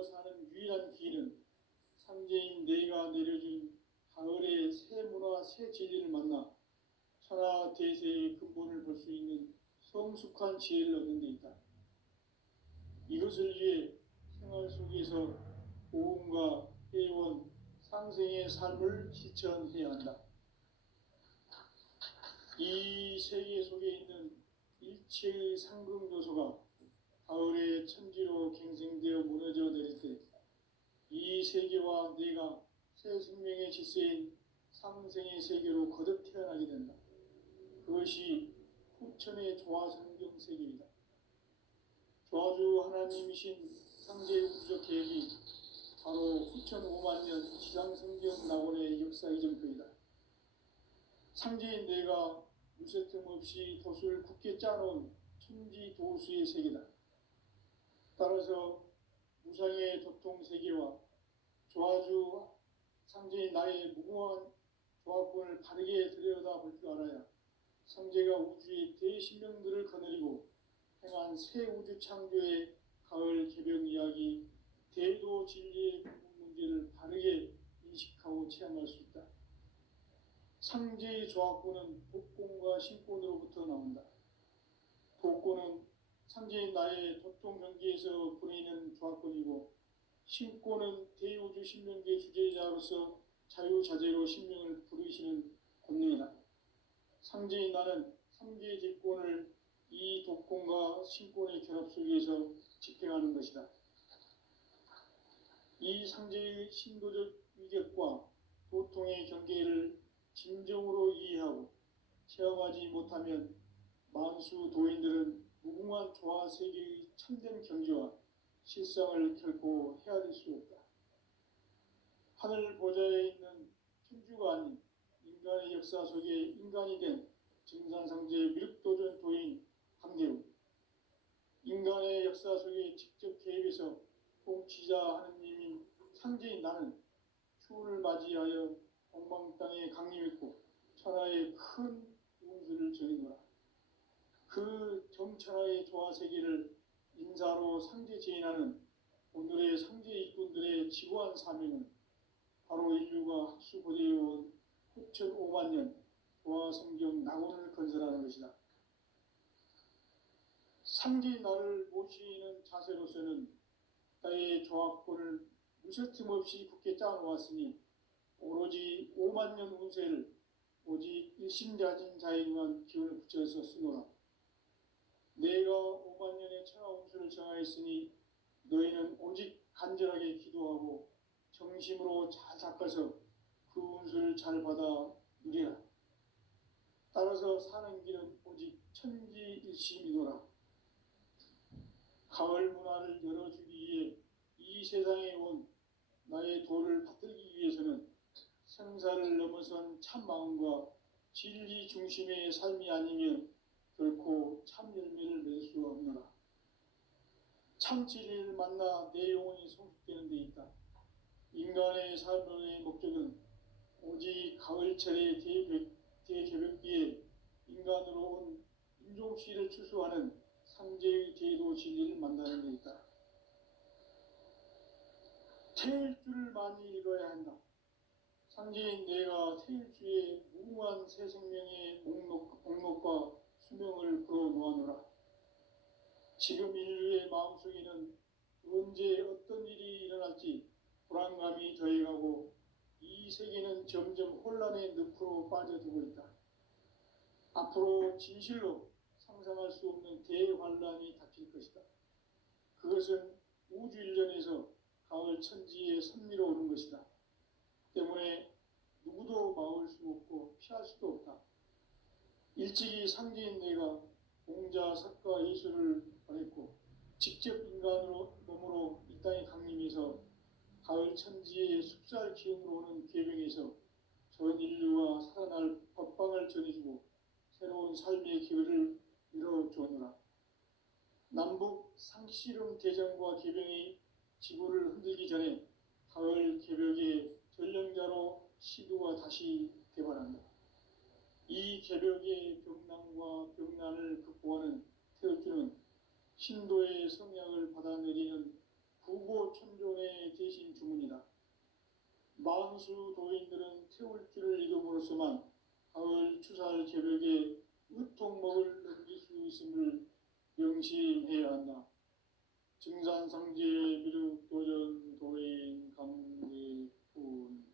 먹고 사는 유일한 길은 상제인 내가 내려준 가을의 새 문화, 새 진리를 만나 천하 대세의 근본을 볼 수 있는 성숙한 지혜를 얻는 데 있다. 이것을 위해 생활 속에서 보험과 회원, 상생의 삶을 실천해야 한다. 이 세계 속에 있는 일체의 상금요소가 가을의 천지로 갱생되어 무너져 내릴 때 이 세계와 내가 새 생명의 질서인 상생의 세계로 거듭 태어나게 된다. 그것이 후천의 조화성경 세계이다. 조화주 하나님이신 상제 우주적 계획이 바로 후천 5만 년 지상성경 낙원의 역사 이정표이다. 상제인 내가 무쇠틈 없이 돛을 굳게 짜놓은 천지 도수의 세계다. 따라서 무상의 도통 세계와 조화주 상제인 나의 무궁한 조화권을 바르게 들여다볼 줄 알아야 상제가 우주의 대신명들을 거느리고 행한 새 우주 창조의 가을 개벽 이야기, 대도 진리의 문제를 바르게 인식하고 체험할 수 있다. 상제의 조화권은 독권과 신권으로부터 나온다. 독권은 상제인 나의 도통 경계에서 부리는 조화권이고, 신권은 대우주 신명계 주제자로서 자유자재로 신명을 부르시는 권능이다. 상제인 나는 삼계의 직권을 이 독권과 신권의 결합 속에서 집행하는 것이다. 이 상제의 신도적 위격과 도통의 경계를 진정으로 이해하고 체험하지 못하면 만수 도인들은 무궁한 조화 세계의 참된 경지와 실상을 결코 헤아릴 수 없다. 하늘 보좌에 있는 천주가 아닌 인간의 역사 속에 인간이 된 증산상제 미륵도전 도인 강대우, 인간의 역사 속에 직접 개입해서 통치자 하느님인 상제인 나는 추운을 맞이하여 엉망 땅에 강림했고 천하의 큰 운수를 전해노라. 그 정천하의 조화세계를 인사로 상제 제인하는 오늘의 상제 일꾼들의 지구한 사명은 바로 인류가 학수고대해온 후천 5만 년 조화성경 낙원을 건설하는 것이다. 상제인 나를 모시는 자세로서는 나의 조합권을 무쇠틈 없이 굳게 짜놓았으니 오로지 5만 년 운세를 오직 일심자진 자에게만 기운을 붙여서 쓰노라. 내가 5만 년의 천하 운수를 정하였으니 너희는 오직 간절하게 기도하고 정심으로 잘 닦아서 그 운수를 잘 받아 누리라. 따라서 사는 길은 오직 천지일심이노라. 가을 문화를 열어주기 위해 이 세상에 온 나의 도를 받들기 위해서는 생사를 넘어선 참 마음과 진리 중심의 삶이 아니면 결코 참 열매를 맺을 수가 없노라. 참 진리를 만나 내 영혼이 성숙되는 데 있다. 인간의 삶의 목적은 오직 가을철의 대개벽 뒤에 인간으로 온 인종씨를 추수하는 상제의 제도 진리를 만나는 데 있다. 태일주를 많이 읽어야 한다. 상제인 내가 태일주의 무궁한 새 생명의 목록과 수명을 풀어놓아노라. 지금 인류의 마음속에는 언제 어떤 일이 일어날지 불안감이 더해가고 이 세계는 점점 혼란의 늪으로 빠져들고 있다. 앞으로 진실로 상상할 수 없는 대환란이 닥칠 것이다. 그것은 우주 일전에서 가을 천지에 선미로 오는 것이다. 때문에 누구도 막을 수 없고 피할 수도 없다. 일찍이 상제인 내가 공자, 석가, 예수를 보냈고 직접 인간으로 몸으로 이 땅에 강림해서 가을 천지의 숲살 기운으로 오는 계명에서 전 인류가 살아날 법방을 전해주고 새로운 삶의 기회를 열어주었노라. 남북 상씨름 대전과 개병이 지구를 흔들기 전에 가을 개벽의 전령자로 시도가 다시 개발한다. 이 개벽의 병난과 병난을 극복하는 태엽주는 신도의 성향을 받아내리는 부고 천존의 만수 도인들은 태울 줄을 이름으로서만 가을 추살 개벽에 으통먹을 넘길 수 있음을 명심해야 한다. 증산상제 미륵 도전 도인 강대군.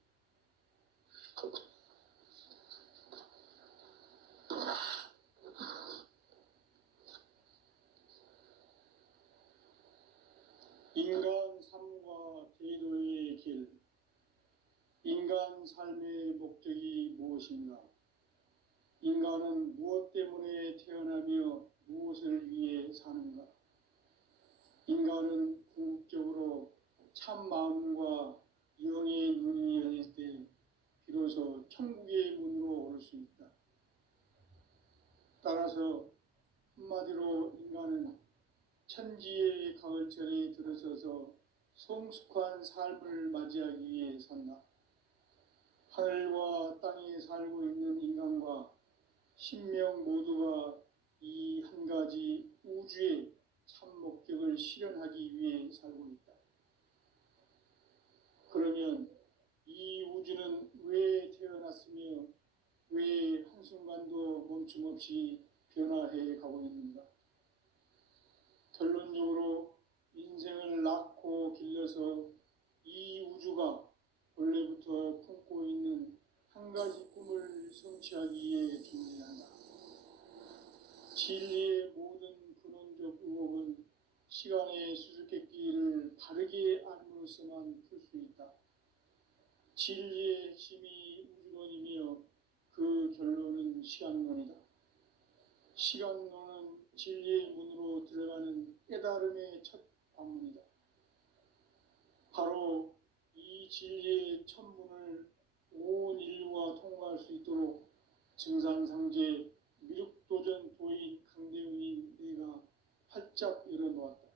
인간 삶과 대도의 길. 인간 삶의 목적이 무엇인가? 인간은 무엇 때문에 태어나며 무엇을 위해 사는가? 인간은 궁극적으로 참 마음과 영의 눈이 열릴 때 비로소 천국의 문으로 올 수 있다. 따라서 한마디로 인간은 천지의 가을철에 들어서서 성숙한 삶을 맞이하기 위해 산다. 하늘과 땅에 살고 있는 인간과 신명 모두가 이 한 가지 우주의 참 목적을 실현하기 위해 살고 있다. 그러면 이 우주는 왜 태어났으며 왜 한순간도 멈춤없이 변화해 가고 있는가? 결론적으로 인생을 낳고 길러서 이 우주가 원래부터 품고 있는 한 가지 꿈을 성취하기 위해 존재한다. 진리의 모든 근원적 의혹은 시간의 수수께끼를 바르게 알므로써만 풀 수 있다. 진리의 핵심이 우주론이며 그 결론은 시간론이다. 시간론은 진리의 문으로 들어가는 깨달음의 첫 관문이다. 바로 이 진리의 첫문을 온 인류가 통과할 수 있도록 증산상제 미륵도전 도인 강대훈인 내가 활짝 열어놓았다.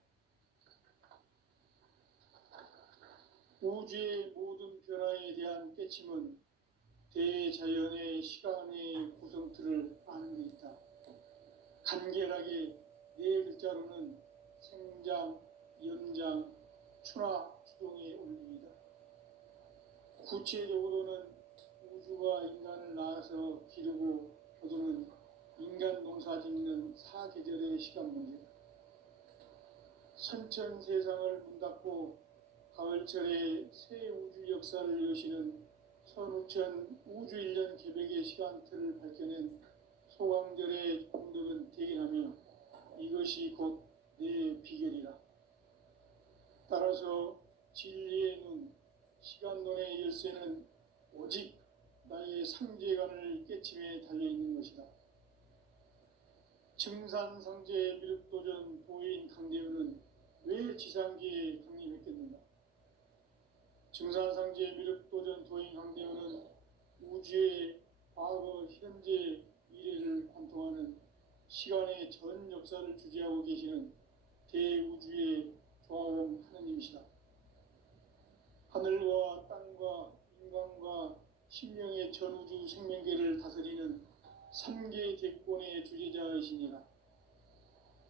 우주의 모든 변화에 대한 깨침은 대자연의 시간의 구성틀을 아는 데 있다. 간결하게 네 글자로는 생장, 연장, 추나 추동의 원리이다. 구체적으로는 우주가 인간을 낳아서 기르고 거두는 인간 농사 짓는 사계절의 시간 문제다. 선천 세상을 문 닫고 가을철에 새 우주 역사를 여시는 선우천 우주 1년 개벽의 시간틀을 밝혀낸 소강절의 공덕은 대견하며 이것이 곧 내 비결이라. 따라서 진리의 눈, 시간론의 열쇠는 오직 나의 상제관을 깨침에 달려있는 것이다. 증산상제 미륵도전 도인 강대훈은 왜 지상계에 강림했겠는가? 증산상제 미륵도전 도인 강대훈은 우주의 과거, 현재, 미래를 관통하는 시간의 전 역사를 주재하고 계시는 대우주의 조화원 하느님이시다. 하늘과 땅과 인간과 신명의 전우주 생명계를 다스리는 3계 대권의 주재자이시니라.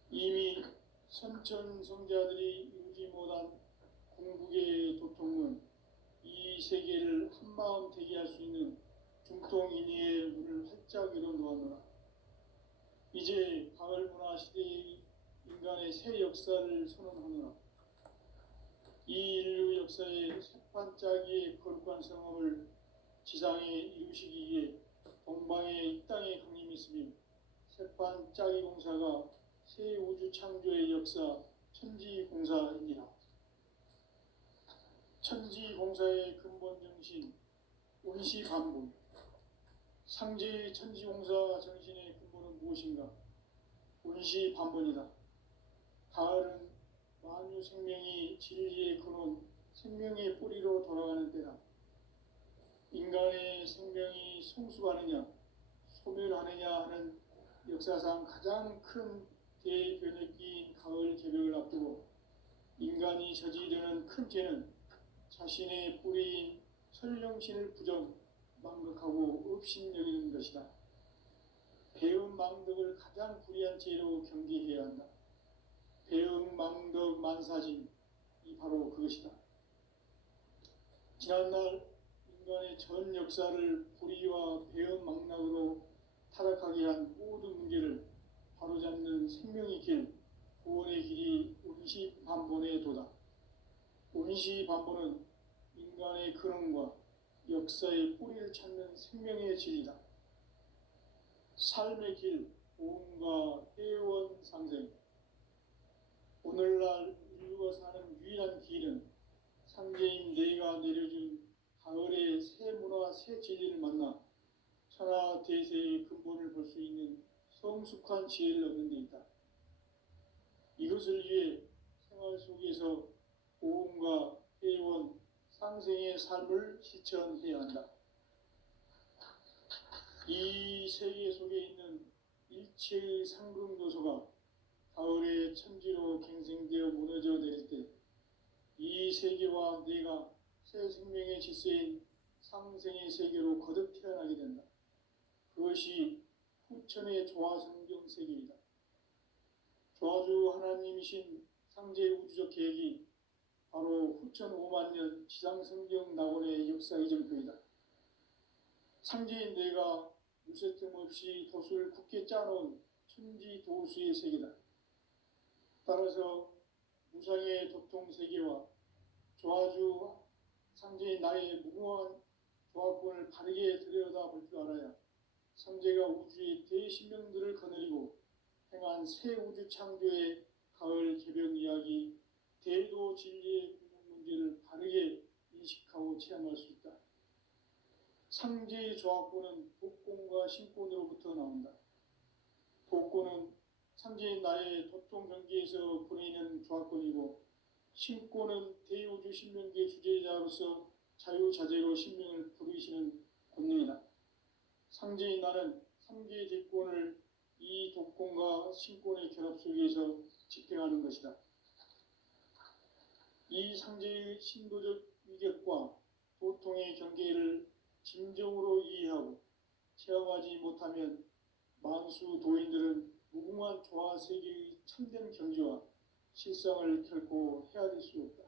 이미 선천성자들이 이루지 못한 궁극의 도통은 이 세계를 한마음 되게 할 수 있는 중통인의의 문을 활짝 열어놓았노라. 이제 가을 문화 시대의 인간의 새 역사를 선언하노라. 이 인류 역사의 새반짝이의 거룩한 성업을 지상에 이루시기 위해 동방의 이 땅에 강림했으며 새반짝이 공사가 새 우주 창조의 역사 천지공사이니라. 천지공사의 근본 정신 운시반분. 상제의 천지공사 정신의 근본은 무엇인가? 운시반분이다. 가을은 만유 생명이 진리의 근원, 생명의 뿌리로 돌아가는 때다. 인간의 생명이 성숙하느냐, 소멸하느냐 하는 역사상 가장 큰 대변혁기인 가을 개벽을 앞두고 인간이 저지르는 큰 죄는 자신의 뿌리인 설령신을 부정, 망각하고 업신여기는 것이다. 배은 망덕을 가장 불의한 죄로 경계해야 한다. 배은 망덕 만사진, 이 바로 그것이다. 지난날 인간의 전 역사를 불의와 배은망락으로 타락하게 한 모든 문제를 바로잡는 생명의 길, 구원의 길이 운시반본의 도다. 운시반본은 인간의 근원과 역사의 뿌리를 찾는 생명의 진리다. 삶의 길, 보험과 회원 상생. 오늘날 인류가 사는 유일한 길은 상제인 내가 내려준 가을의 새 문화, 새 진리를 만나 천하 대세의 근본을 볼 수 있는 성숙한 지혜를 얻는 데 있다. 이것을 위해 생활 속에서 보험과 회원, 상생의 삶을 실천해야 한다. 이 세계 속에 있는 일체의 상금 요소가 가을의 천지로 갱생되어 무너져 내릴 때 이 세계와 내가 새 생명의 질서인 상생의 세계로 거듭 태어나게 된다. 그것이 후천의 조화성경 세계이다. 조화주 하나님이신 상제 우주적 계획이 바로 후천 5만 년 지상성경 낙원의 역사 이정표이다. 상제인 내가 무쇠틈 없이 돛을 굳게 짜놓은 천지 도수의 세계다. 따라서 무상의 도통 세계와 조화주 상제인 나의 무궁한 조화권을 바르게 들여다볼 줄 알아야 상제가 우주의 대신명들을 거느리고 행한 새 우주 창조의 가을 개벽 이야기, 대도 진리의 궁극 문제를 바르게 인식하고 체험할 수 있다. 상제의 조화권은 독권과 신권으로부터 나온다. 독권은 상제인 나의 도통 경계에서 보내는 조화권이고, 신권은 대우주 신명계 주제자로서 자유자재로 신명을 부르시는 권능이다. 상제인 나는 3개의 대권을 이 독권과 신권의 결합 속에서 집행하는 것이다. 이 상제의 신도적 위격과 도통의 경계를 진정으로 이해하고 체험하지 못하면 만수 도인들은 무궁한 조화 세계의 참된 경지와 실상을 결코 헤아릴 수 없다.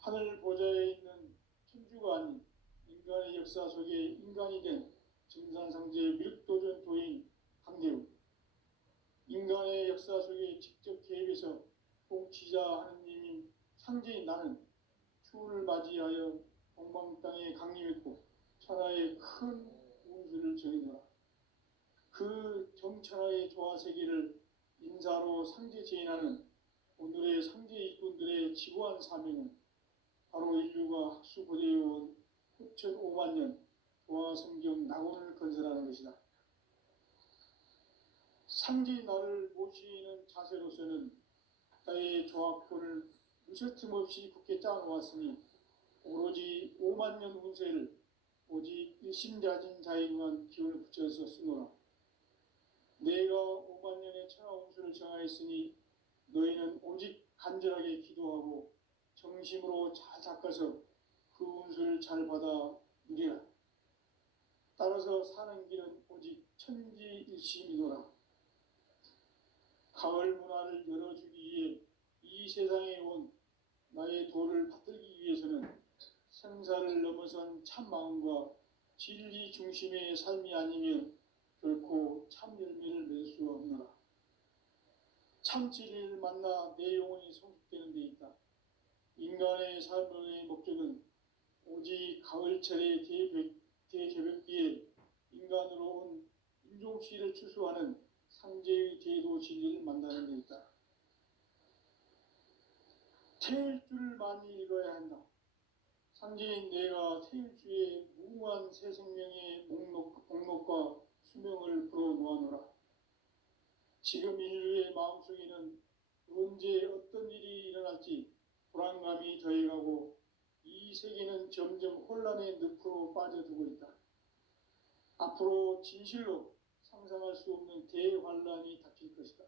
하늘 보좌에 있는 천주가 아닌 인간의 역사 속에 인간이 된 증산상제 밀도전 도인 강대우, 인간의 역사 속에 직접 개입해서 통치자 하느님인 상제인 나는 추운을 맞이하여 동방 땅에 강림했고 천하의 큰 운수를 정해노라. 그 정천하의 조화 세계를 인사로 상제 제인하는 오늘의 상제 일꾼들의 지고한 사명은 바로 인류가 학수고대해온 후천 5만 년 조화성경 낙원을 건설하는 것이다. 상제의 나를 모시는 자세로서는 나의 조화권을 무쇠틈 없이 굳게 짜놓았으니 오로지 5만 년 운세를 오직 일심자진 자에게만 기운을 붙여서 쓰노라. 내가 5만 년의 천하 운수를 정하였으니 너희는 오직 간절하게 기도하고 정심으로 잘 닦아서 그 운수를 잘 받아 누리라. 따라서 사는 길은 오직 천지일심이노라. 가을 문화를 열어주기 위해 이 세상에 온 나의 도를 받들기 위해서는 생사를 넘어선 참 마음과 진리 중심의 삶이 아니면 결코 참 열매를 맺을 수 없노라. 참 진리를 만나 내 영혼이 성숙되는 데 있다. 인간의 삶의 목적은 오직 가을철의 대개벽기에 인간으로 온 인종시를 추수하는 상제의 대도 진리를 만나는 데 있다. 태일주를 많이 읽어야 한다. 상제인 내가 태일주의 무궁한 새 생명의 목록과 수명을 풀어놓아노라. 지금 인류의 마음속에는 언제 어떤 일이 일어날지 불안감이 더해가고 이 세계는 점점 혼란의 늪으로 빠져들고 있다. 앞으로 진실로 상상할 수 없는 대환란이 닥칠 것이다.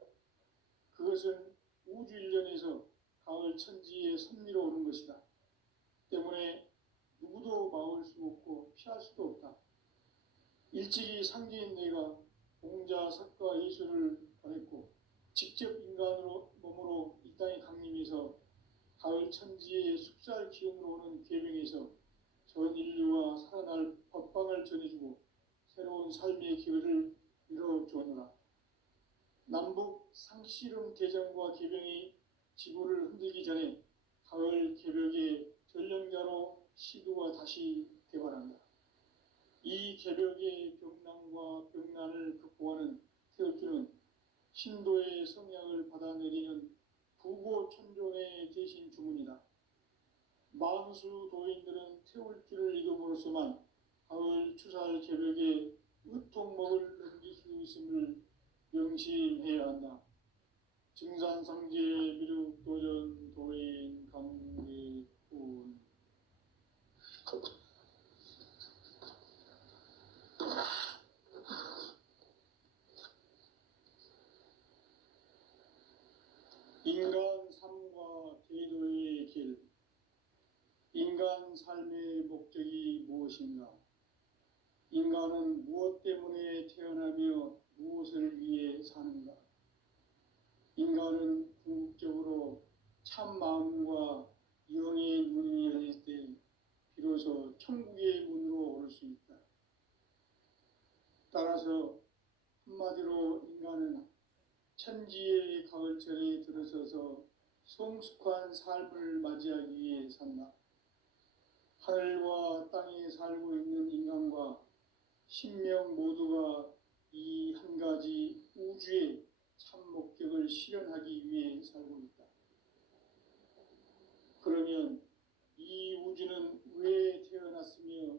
그것은 우주 일련에서 가을 천지의 섭리로 오는 것이다. 때문에 누구도 막을 수 없고 피할 수도 없다. 일찍이 상제인 내가 공자, 석가, 예수를 보냈고 직접 인간으로 몸으로 이 땅에 강림해서 가을 천지의 숙살 기운으로 오는 계명에서 전 인류가 살아날 법방을 전해주고 새로운 삶의 기회를 열어주느라. 남북 상씨름 대전과 개병이 지구를 흔들기 전에 가을 개벽의 전령자로 시도가 다시 개발한다. 이 개벽의 벽난과 벽난을 극복하는 태극주는 신도의 성약을 받아내리는 부고천존의 대신 주문이다. 만수 도인들은 태울주를 이름으로서만 가을 추살 개벽의 으통목을 넘길 수 있음을 명심해야 한다. 증산상제 미륵도전 도인 강대군. 인간 삶과 제도의 길. 인간 삶의 목적이 무엇인가? 인간은 무엇 때문에 태어나며 무엇을 위해 사는가? 인간은 궁극적으로 참 마음과 영의 눈이 열릴 때 비로소 천국의 문으로 올 수 있다. 따라서 한마디로 인간은 천지의 가을철에 들어서서 성숙한 삶을 맞이하기 위해 산다. 하늘과 땅에 살고 있는 인간과 신명 모두가 이 한 가지 우주의 참 목적을 실현하기 위해 살고 있다. 그러면 이 우주는 왜 태어났으며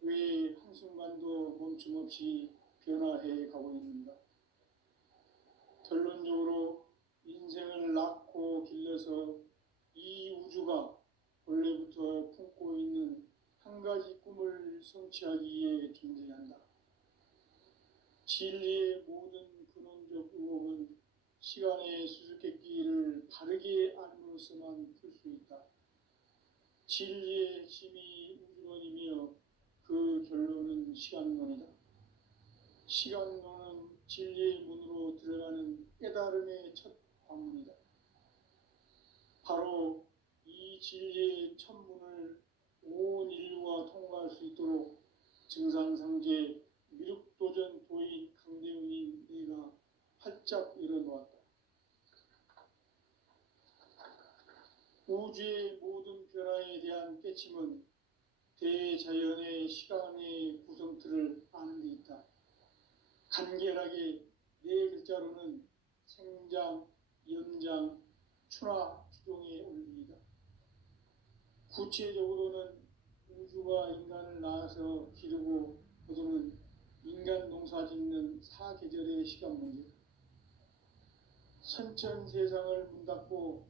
왜 한순간도 멈춤없이 변화해 가고 있는가? 결론적으로 인생을 낳고 길러서 이 우주가 원래부터 품고 있는 한 가지 꿈을 성취하기 위해 존재한다. 진리의 모든 근원적 의혹은 시간의 수수께끼를 바르게 알므로서만 풀 수 있다. 진리의 핵심이 우주론이며 그 결론은 시간론이다. 시간론은 진리의 문으로 들어가는 깨달음의 첫 관문이다. 바로 이 진리의 첫 문을 온 인류가 통과할 수 있도록 증산상제 미륵도전 도인 강대훈인 내가 활짝 열어놓았다. 우주의 모든 변화에 대한 깨침은 대자연의 시간의 구성틀을 아는 데 있다. 간결하게 네 글자로는 생장, 연장, 추나 추종의 원리이다. 구체적으로는 우주가 인간을 낳아서 기르고 거두는 인간 농사 짓는 사계절의 시간 문제. 선천 세상을 문 닫고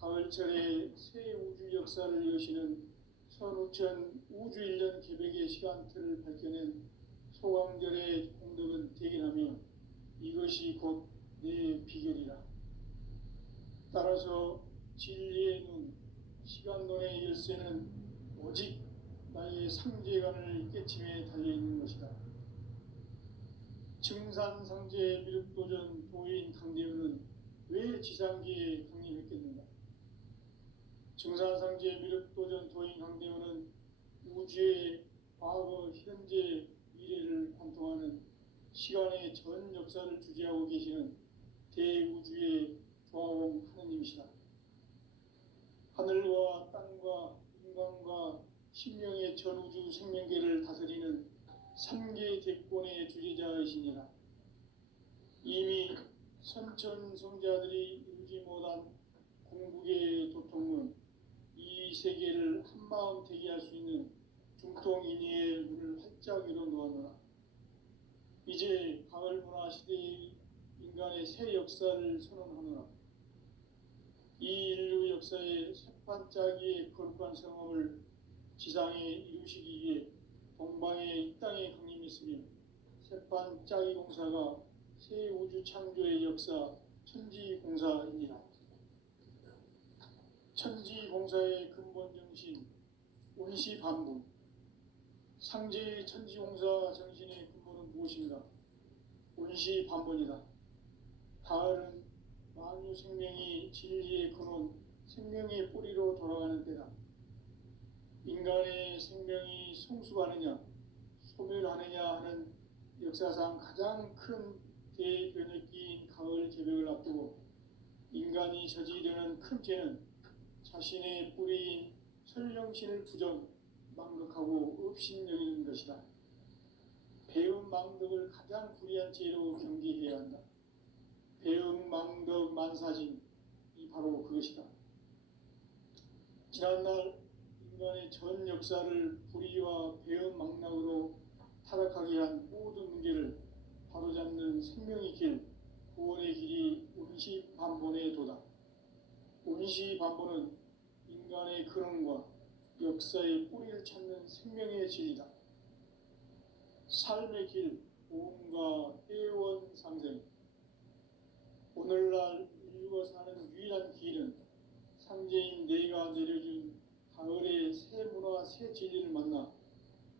가을철에 새 우주 역사를 여시는 선우천 우주 1년 개벽의 시간틀을 밝혀낸 소강절의 공덕은 대견하며 이것이 곧 내 비결이라. 따라서 진리의 눈, 시간론의 열쇠는 오직 나의 상제관을 깨침에 달려있는 것이다. 증산상제 미륵도전 도인 강대훈은 왜 지상기에 강림했겠는가? 증산상제 미륵도전 도인 강대훈은 우주의 과거, 현재, 미래를 관통하는 시간의 전 역사를 주재하고 계시는 대우주의 조화봉 하느님이시다. 하늘과 땅과 인간과 신명의 전우주 생명계를 다스리는 삼계 대권의 주재자이시니라. 이미 선천성자들이 이루지 못한 궁극의 도통은 이 세계를 한마음 되게 할 수 있는 중통인의의 문을 활짝 열어놓았노라. 이제 가을 문화 시대의 인간의 새 역사를 선언하노라. 이 인류 역사의 새반짝이의 거룩한 성업을 지상에 이루시기 위해 동방의 이 땅에 강림했으며 새반짝이 공사가 새 우주 창조의 역사 천지공사입니다. 천지공사의 근본 정신 운시반분. 상제의 천지공사 정신의 근본은 무엇인가? 운시반분이다. 가을은 만유 생명이 진리의 근원, 생명의 뿌리로 돌아가는 때다. 인간의 생명이 성숙하느냐 소멸하느냐 하는 역사상 가장 큰 대변혁기인 가을 개벽을 앞두고 인간이 저지르는 큰 죄는 자신의 뿌리인 설령신을 부정 망각하고 업신여기는 것이다. 배은 망덕을 가장 불의한 죄로 경계해야 한다. 배은 망덕 만사진이 바로 그것이다. 지난날 인간의 전 역사를 불의와 배은 망락으로 타락하게 한 모든 문제를 바로잡는 생명의 길, 구원의 길이 운시반본의 도다. 운시반본은 인간의 근원과 역사의 뿌리를 찾는 생명의 진리다. 삶의 길, 보험과 애원상생. 오늘날 인류가 사는 유일한 길은 상제인 내가 내려준 가을의 새 문화, 새 진리를 만나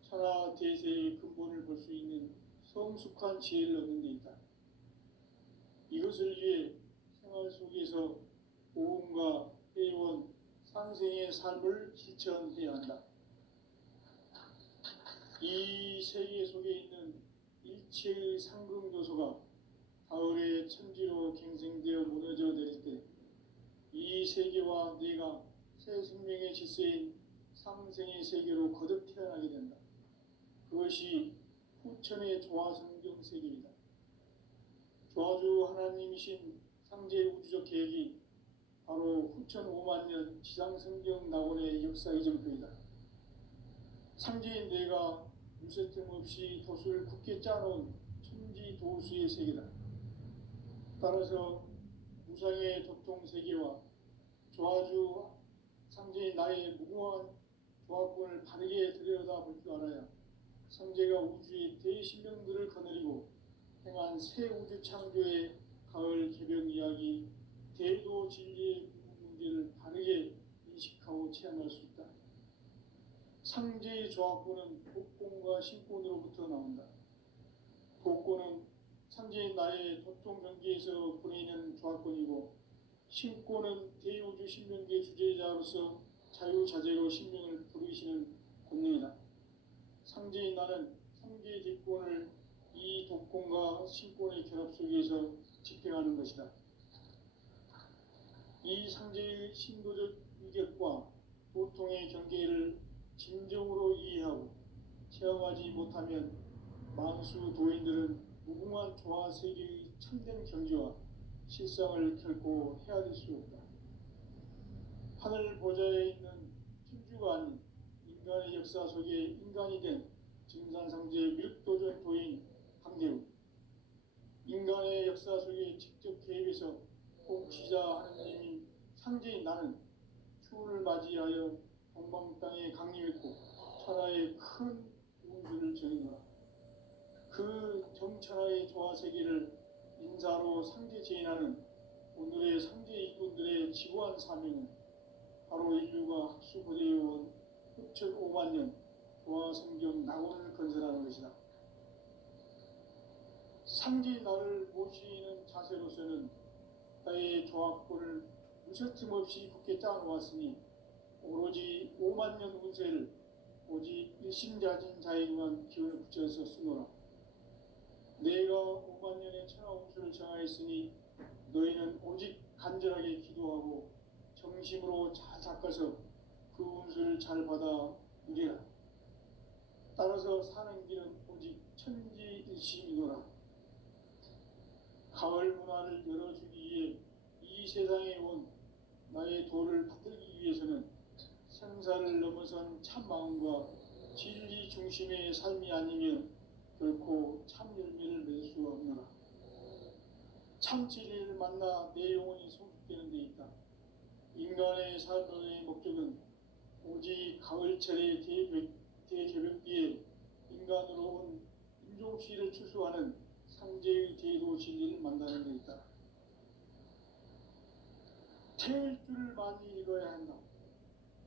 천하 대세의 근본을 볼 수 있는 성숙한 지혜를 얻는 데 있다. 이것을 위해 생활 속에서 보험과 애원, 상생의 삶을 실천해야 한다. 이 세계 속에 있는 일체의 상승도소가 가을의 천지로 갱생되어 무너져 내릴 때 이 세계와 내가 새 생명의 질서인 상생의 세계로 거듭 태어나게 된다. 그것이 후천의 조화성경 세계이다. 조화주 하나님이신 상제 우주적 계획이 바로 후천 5만 년 지상성경 낙원의 역사 이정표이다. 상제인 내가 무쇠 틈 없이 도수를 굳게 짜놓은 천지 도수의 세계다. 따라서 무상의 도통 세계와 조화주 상제인 나의 무궁한 조화권을 바르게 들여다볼 줄 알아야 상제가 우주의 대신령들을 거느리고 행한 새 우주 창조의 가을 개벽 이야기, 대도 진리의 문제를 바르게 인식하고 체험할 수 있다. 상제의 조화권은 복권과 신권으로부터 나온다. 복권은 상제인 나의 도통 경계에서 보내는 조화권이고 신권은 대우주 신명계 주제자로서 자유자재로 신명을 부르시는 권능이다. 상제인 나는 상계 뒷권을 이 독권과 신권의 결합 속에서 집행하는 것이다. 이 상제의 신도적 위격과 도통의 경계를 진정으로 이해하고 체험하지 못하면 만수 도인들은 무궁한 조화 세계의 참된 경지와 실상을 결코 헤아릴 수 없다. 하늘 보좌에 있는 천주가 아닌 인간의 역사 속에 인간이 된 증산상제 밀도전 도인 강대우, 인간의 역사 속에 직접 개입해서 공치자 하느님인 상제인 나는 추운을 맞이하여 동방 땅에 강림했고 천하의 큰 우주를 정의노라. 그 정천하의 조화세계를 인사로 상제 제인하는 오늘의 상제 일꾼들의 지고한 사명은 바로 인류가 학수고대해온 후천 5만 년 조화성경 낙원을 건설하는 것이다. 상제인 나를 모시는 자세로서는 나의 조화권을 무쇠틈 없이 굳게 짜놓았으니 오로지 5만 년 운세를 오직 일심자진 자에게만 기운을 붙여서 쓰노라. 내가 5만 년의 천하 운수를 정하였으니 너희는 오직 간절하게 기도하고 정심으로 잘 닦아서 그 운수를 잘 받아 누리라. 따라서 사는 길은 오직 천지일심이노라. 가을 문화를 열어주기 위해 이 세상에 온 나의 도를 받들기 위해서는 생사를 넘어선 참 마음과 진리 중심의 삶이 아니면 결코 참 열매를 맺을 수 없노라. 참 진리를 만나 내 영혼이 성숙되는 데 있다. 인간의 삶의 목적은 오직 가을철의 대개벽기에 인간으로 온 인종시를 추수하는 상제의 대도 진리를 만나는 데 있다. 태일주를 많이 읽어야 한다.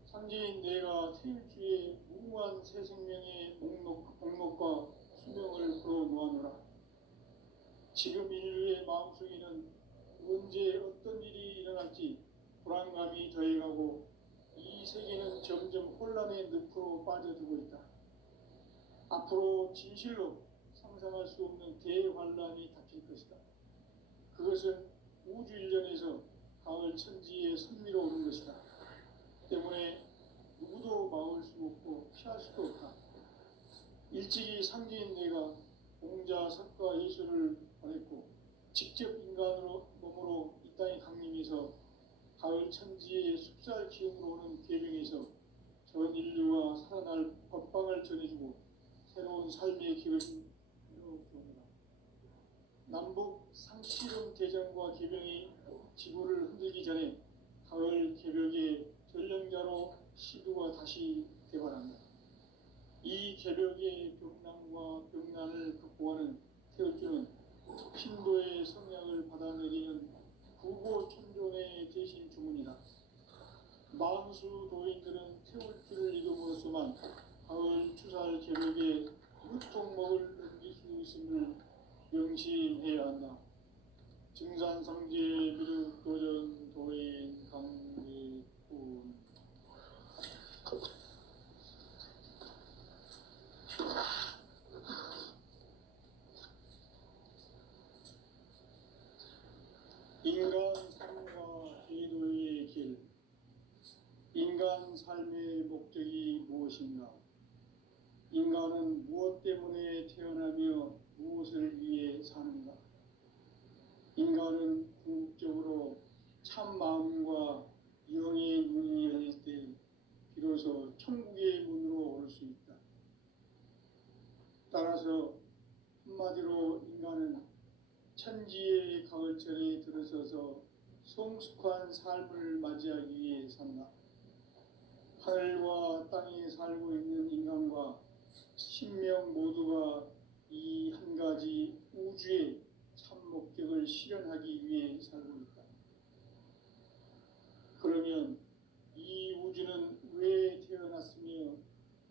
상제인 내가 태일주의 무궁한 새 생명의 목록과 수명을 풀어놓아노라. 지금 인류의 마음속에는 언제 어떤 일이 일어날지 불안감이 더해가고 이 세계는 점점 혼란의 늪으로 빠져들고 있다. 앞으로 진실로 상상할 수 없는 대환란이 닥칠 것이다. 그것은 우주 일련에서 가을 천지의 선미로 오는 것이다. 때문에 누구도 막을 수 없고 피할 수도 없다. 일찍이 상제인 내가 공자, 석가, 예수를 보냈고 직접 인간으로 몸으로 이 땅에 강림해서 가을 천지의 숲살 기운으로 오는 계명에서 전 인류가 살아날 법방을 전해주고 새로운 삶의 길을 열어주옵니다. 남북 상씨름 대전과 계병이 지구를 흔들기 전에 가을 개벽의 전령자로 시두가 다시 개발합니다. 이 개벽의 병난과 병난을 극복하는 태울주는 신도의 성약을 받아내리는 구보천존의 대신 주문이다. 만수 도인들은 태울주를 이름으로서만 가을 추살 개벽에 유통목을 넘길 수 있음을 명심해야 한다. 증산상제 미륵도전 도인 강대군. 인간 삶과 기도의 길. 인간 삶의 목적이 무엇인가? 인간은 무엇 때문에 태어나며 무엇을 위해 사는가? 인간은 궁극적으로 참 마음과 영의 문이 열릴 때 비로소 천국의 문으로 올 수 있다. 따라서 한마디로 인간은 천지의 가을철에 들어서서 성숙한 삶을 맞이하기 위해 산다. 하늘과 땅에 살고 있는 인간과 신명 모두가 이 한 가지 우주의 참 목적을 실현하기 위해 살고 있다. 그러면 이 우주는 왜 태어났으며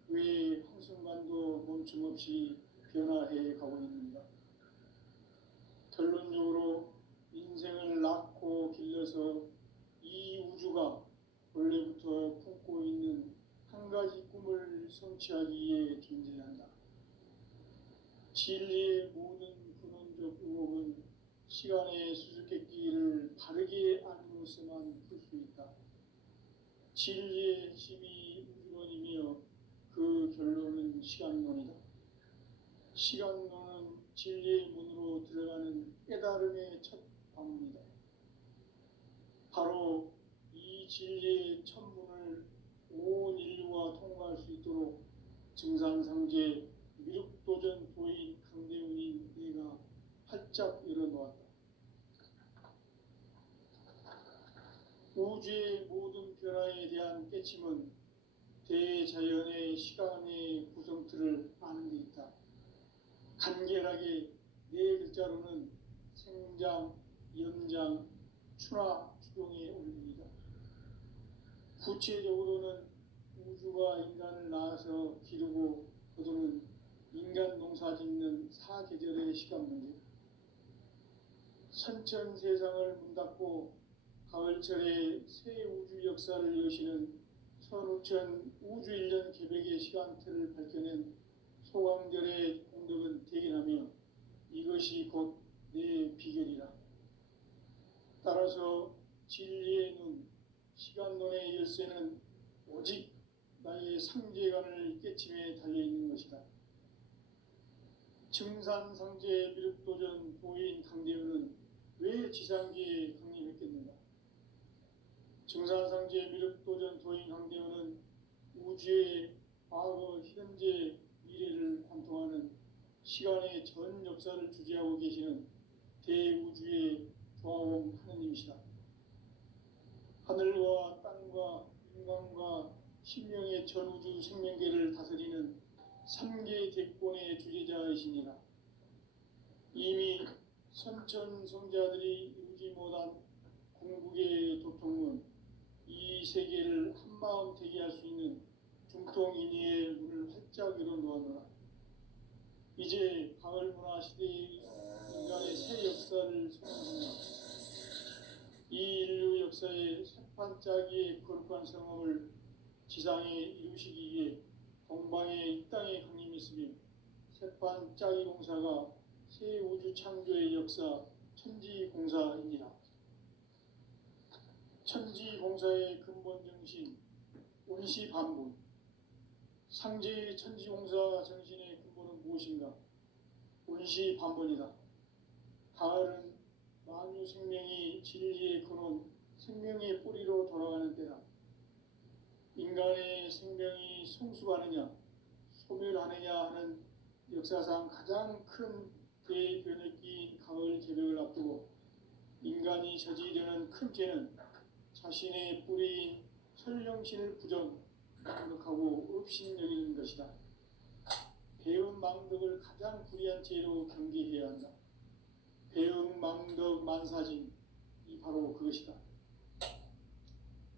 왜 한순간도 멈춤없이 변화해 가고 있는가? 결론적으로 인생을 낳고 길러서 이 우주가 원래부터 품고 있는 한 가지 꿈을 성취하기 위해 존재한다. 진리의 모든 근원적 의혹은 시간의 수수께끼를 바르게 알므로서만 풀 수 있다. 진리의 핵심이 우주론이며 그 결론은 시간론이다. 시간론은 진리의 문으로 들어가는 깨달음의 첫 방문이다. 바로 이 진리의 첫 문을 온 인류가 통과할 수 있도록 증산상제 미륵도전 도인 강대훈인 내가 활짝 열어놓았다. 우주의 모든 변화에 대한 깨침은 대자연의 시간의 구성틀을 아는 데 있다. 간결하게 네 글자로는 생장, 연장, 추나 추동의 원리이다. 구체적으로는 우주가 인간을 낳아서 기르고 거두는 인간 농사 짓는 사계절의 시간 문제. 선천 세상을 문 닫고 가을철에 새 우주 역사를 여시는 선우천 우주 일년 개벽의 시간틀을 밝혀낸 소강절의 공덕은 대견하며 이것이 곧 내 비결이라. 따라서 진리의 눈, 시간론의 열쇠는 오직 나의 상제관을 깨침에 달려있는 것이다. 증산상제 미륵도전 도인 강대훈은 왜 지상계에 강림했겠는가? 증산상제 미륵도전 도인 강대훈은 우주의 과거, 현재, 미래를 관통하는 시간의 전 역사를 주재하고 계시는 대우주의 조화원 하느님이시다. 하늘과 땅과 인간과 신명의 전우주 생명계를 다스리는 3개 대권의 주제자이시니라. 이미 선천성자들이 이루지 못한 궁극의 도통은 이 세계를 한마음 되게 할 수 있는 중통인의의 문을 활짝 열어놓았노라. 이제 가을 문화 시대의 인간의 새 역사를 선언합니다. 이 인류 역사의 새판짜기의 거룩한 성업을 지상에 이루시기 위해 동방에 이 땅에 강림했으며 새판 짜기 공사가 새 우주 창조의 역사 천지공사입니다. 천지공사의 근본 정신 원시반본. 상제의 천지공사 정신의 근본은 무엇인가? 원시반본이다. 가을은 만유 생명이 진리의 근원, 생명의 뿌리로 돌아가는 때다. 인간의 생명이 성숙하느냐, 소멸하느냐 하는 역사상 가장 큰 대변혁기인 가을 개벽을 앞두고 인간이 저지르는 큰 죄는 자신의 뿌리인 설령신을 부정하고 업신여기는 것이다. 배은망덕을 가장 불의한 죄로 경계해야 한다. 배은망덕 만사진이 바로 그것이다.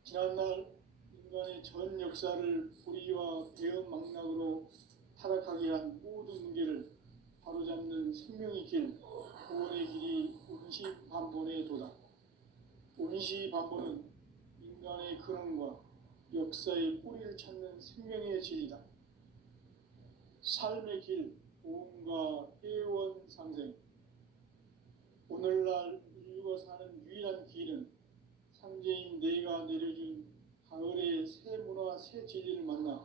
지난날 인간의 전 역사를 불의와 배은망락으로 타락하게 한 모든 문제를 바로잡는 생명의 길, 구원의 길이 원시반본의 도다. 원시반본은 인간의 근원과 역사의 뿌리를 찾는 생명의 진리다. 삶의 길, 보험과 회원 상생. 오늘날 인류가 사는 유일한 길은 상제인 내가 내려준 가을의 새 문화, 새 진리를 만나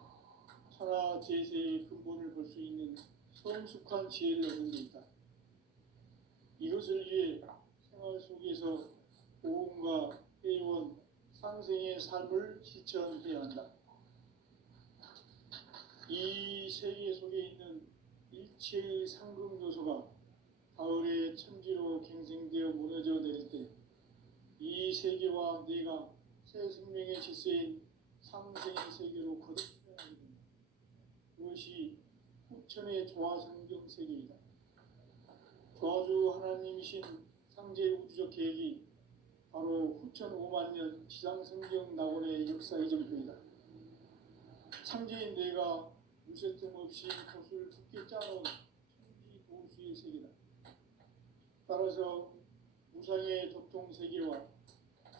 천하 제세의 근본을 볼 수 있는 성숙한 지혜를 얻는 데 있다. 이것을 위해 생활 속에서 보험과 회원, 상생의 삶을 실천해야 한다. 이 세계 속에 있는 일체의 상금 요소가 가을의 천지로 갱생되어 무너져 내릴 때 이 세계와 내가 새 생명의 질서인 상생의 세계로 거듭나게 된다. 그것이 후천의 조화성경 세계이다. 조화주 하나님이신 상제 우주적 계획이 바로 후천 5만 년 지상성경 낙원의 역사 이정표이다. 상제인 내가 무쇠 틈 없이 돛을 굳게 짜놓은 천지 보수의 세계다. 따라서 무상의 도통 세계와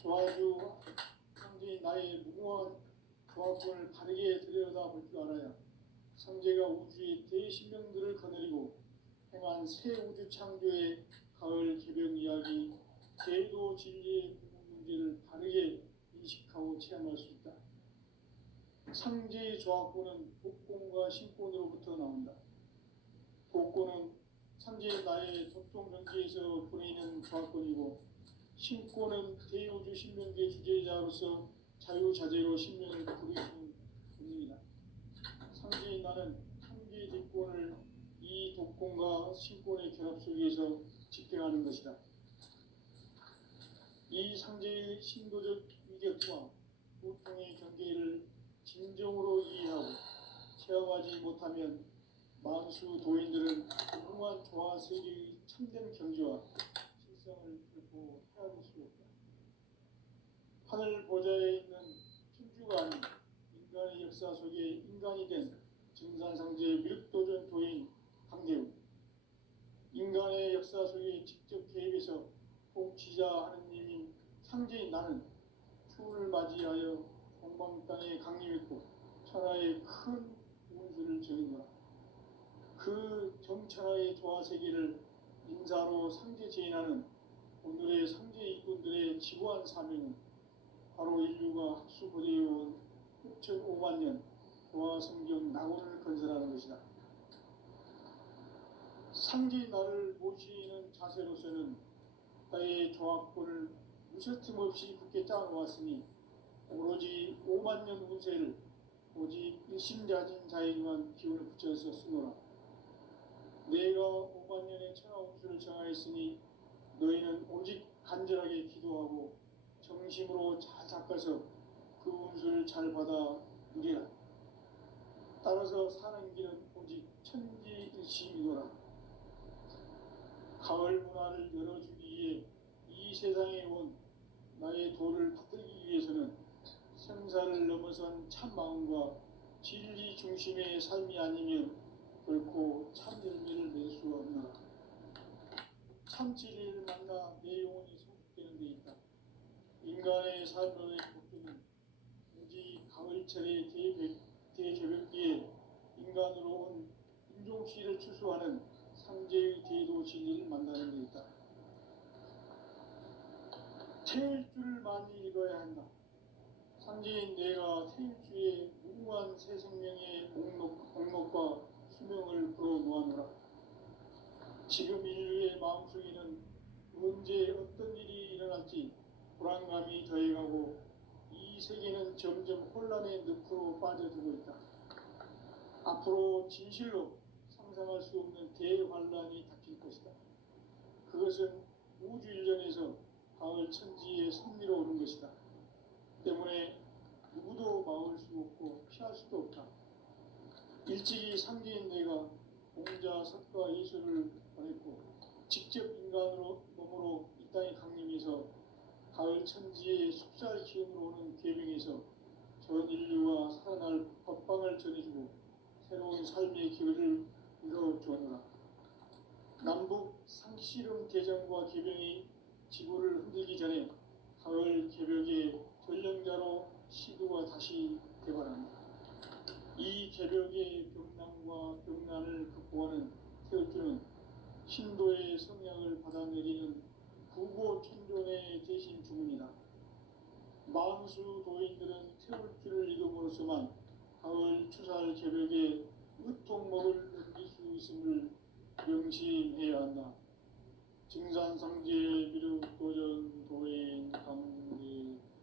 조화주 상제인 나의 무모한 조합권을 바르게 들여다볼 줄 알아야 상제가 우주의 대신명들을 거느리고 행한 새 우주 창조의 가을 개벽 이야기, 제도 진리의 궁극 문제를 바르게 인식하고 체험할 수 있다. 상제의 조합권은 복권과 신권으로부터 나온다. 복권은 상제의 나의 도통 경계에서 보내는 조합권이고, 신권은 대우주 신명계 주제자로서 자유자재로 신명을 부르시는 분입니다. 상제인 나는 한계의 대권을 이 독권과 신권의 결합 속에서 집행하는 것이다. 이 상제의 신도적 위격과 고통의 경계를 진정으로 이해하고 체험하지 못하면 만수 도인들은 무궁한 조화 세계의 참된 경지와 실상을 결코 헤아릴 수 없다. 하늘 보좌에 있는 천주가 아닌 인간의 역사 속에 인간이 된 증산상제의 미륵도전 도인 강대우, 인간의 역사 속에 직접 개입해서 통치자 하느님인 상제인 나는 추운을 맞이하여 동방 땅에 강림했고 천하의 큰 운수를 정인노라. 그 정천하의 조화세계를 인사로 상제 제인하는 오늘의 상제 일꾼들의 지구한 사명은 바로 인류가 학수고대해온 6,5만 년 조화성경 낙원을 건설하는 것이다. 상제인 나를 모시는 자세로서는 나의 조합권을 무쇠틈 없이 굳게 짜놓았으니 오로지 5만 년 운세를 오직 일심자진 자에게만 기운을 붙여서 쓰노라. 내가 5만 년의 천하 운수를 정하였으니 너희는 오직 간절하게 기도하고 정심으로 잘 닦아서 그 운수를 잘 받아 누리라. 따라서 사는 길은 오직 천지일심이노라. 가을 문화를 열어주기 위해 이 세상에 온 나의 도를 받들기 위해서는 생사를 넘어선 참 마음과 진리 중심의 삶이 아니면 결코 참 열매를 낼 수 없노라. 참 진리를 만나 내 영혼이 성숙되는 데 있다. 인간의 삶의 목표는 오직 가을철의 대개벽기에 인간으로 온 인종씨를 추수하는 상제의 제도 진리를 만나는 데 있다. 태일주를 많이 읽어야 한다. 상제인 내가 태일주의 무궁한 새 생명의 목록과 수명을 풀어놓아노라. 지금 인류의 마음속에는 언제 어떤 일이 일어날지 불안감이 더해가고 이 세계는 점점 혼란의 늪으로 빠져들고 있다. 앞으로 진실로 상상할 수 없는 대환란이 닥칠 것이다. 그것은 우주 일련에서 가을 천지의 섭리로 오는 것이다. 때문에 누구도 막을 수 없고 피할 수도 없다. 일찍이 상제인 내가 공자, 석가, 예수를 보냈고 직접 인간으로 몸으로 이 땅에 강림해서 가을 천지의 숲살 기운으로 오는 계명에서 전 인류와 살아날 법방을 전해주고 새로운 삶의 기회를 이뤄주었노라. 남북 상씨름 대전과 계명이 지구를 흔들기 전에 가을 개벽의 전령자로 시도가 다시 개발한다. 이 개벽의 병난과 병난을 극복하는 태울주는 신도의 성향을 받아내리는 구고천존의 대신 주문이다. 만수 도인들은 태울주를 읽음으로써만 가을 추살 개벽의 으통목을 넘길 수 있음을 명심해야 한다. 증산상제 미륵도전 도인 강대군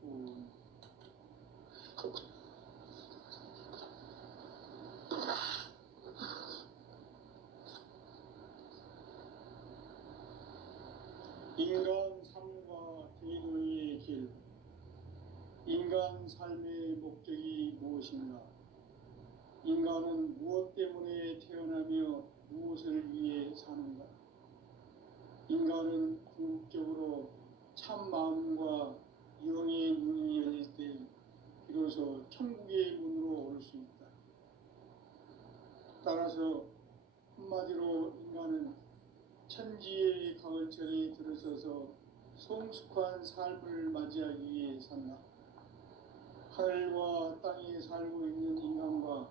인간 삶과 대도의 길. 인간 삶의 목적이 무엇인가? 인간은 무엇 때문에 태어나며 무엇을 위해 사는가? 인간은 궁극적으로 참 마음과 영의 문이 열릴 때 비로소 천국의 문으로 오를 수 있다. 따라서 한마디로 인간은 천지의 가을철에 들어서서 성숙한 삶을 맞이하기 위해 산다. 하늘과 땅에 살고 있는 인간과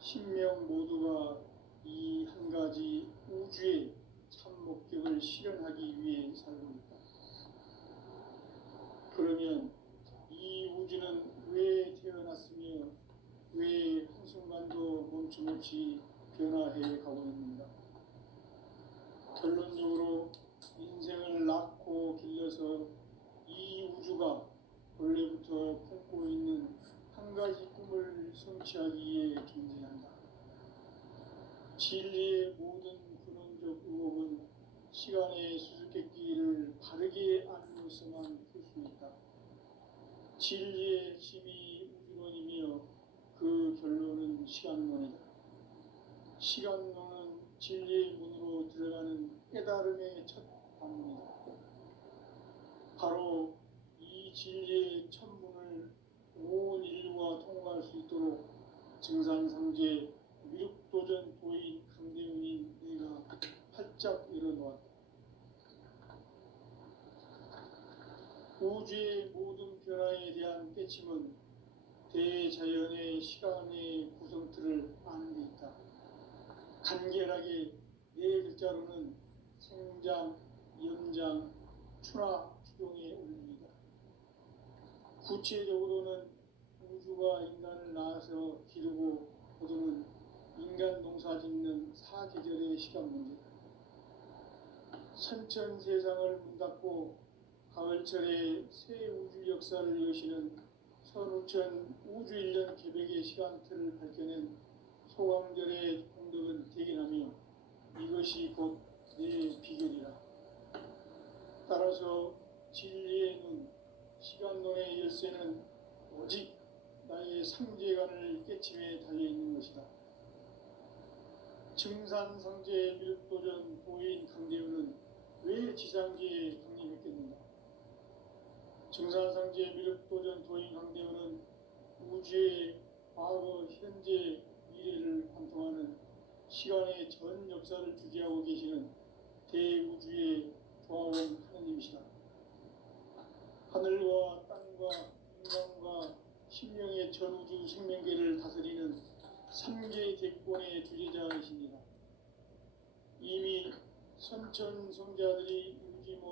신명 모두가 이 한 가지 우주의 참 목적을 실현하기 위해 살고 있다. 그러면 이 우주는 왜 태어났으며 왜 한순간도 멈춤없이 변화해 가고 있는가? 결론적으로 인생을 낳고 길러서 이 우주가 원래부터 품고 있는 한 가지 꿈을 성취하기 위해 존재한다. 진리의 모든 근원적 의혹은 시간의 수수께끼를 바르게 알므로서만 풀 수 있다. 진리의 핵심이 우주론이며 그 결론은 시간론이다. 시간론은 진리의 문으로 들어가는 깨달음의 첫 방문이다. 바로 이 진리의 첫 문을 온 인류가 통과할 수 있도록 증산상제 미륵도전 도인 강대훈인 내가 활짝 열어놓았다. 우주의 모든 변화에 대한 깨침은 대자연의 시간의 구성틀을 아는 데 있다. 간결하게 네 글자로는 생장, 연장, 추나 추종의 원리이다. 구체적으로는 우주가 인간을 낳아서 기르고 거두는 인간 농사 짓는 사계절의 시간 문제다. 선천 세상을 문 닫고 가을철에 새 우주 역사를 여시는 선우천 우주 일년 개벽의 시간틀을 밝혀낸 소강절의 공덕은 대견하며 이것이 곧 내 비결이라. 따라서 진리의 눈, 시간론의 열쇠는 오직 나의 상제관을 깨침에 달려있는 것이다. 증산상제 미륵도전 도인 강대훈은 왜 지상계에 강림했겠는가? 증산상제 미륵도전 도인 강대훈은 우주의 과거, 현재, 미래를 관통하는 시간의 전 역사를 주재하고 계시는 대우주의 조화원 하느님이시다. 하늘과 땅과 인간과 신명의 전우주 생명계를 다스리는 삼계 대권의 주제자이십니다. 이미 선천성자들이 유기모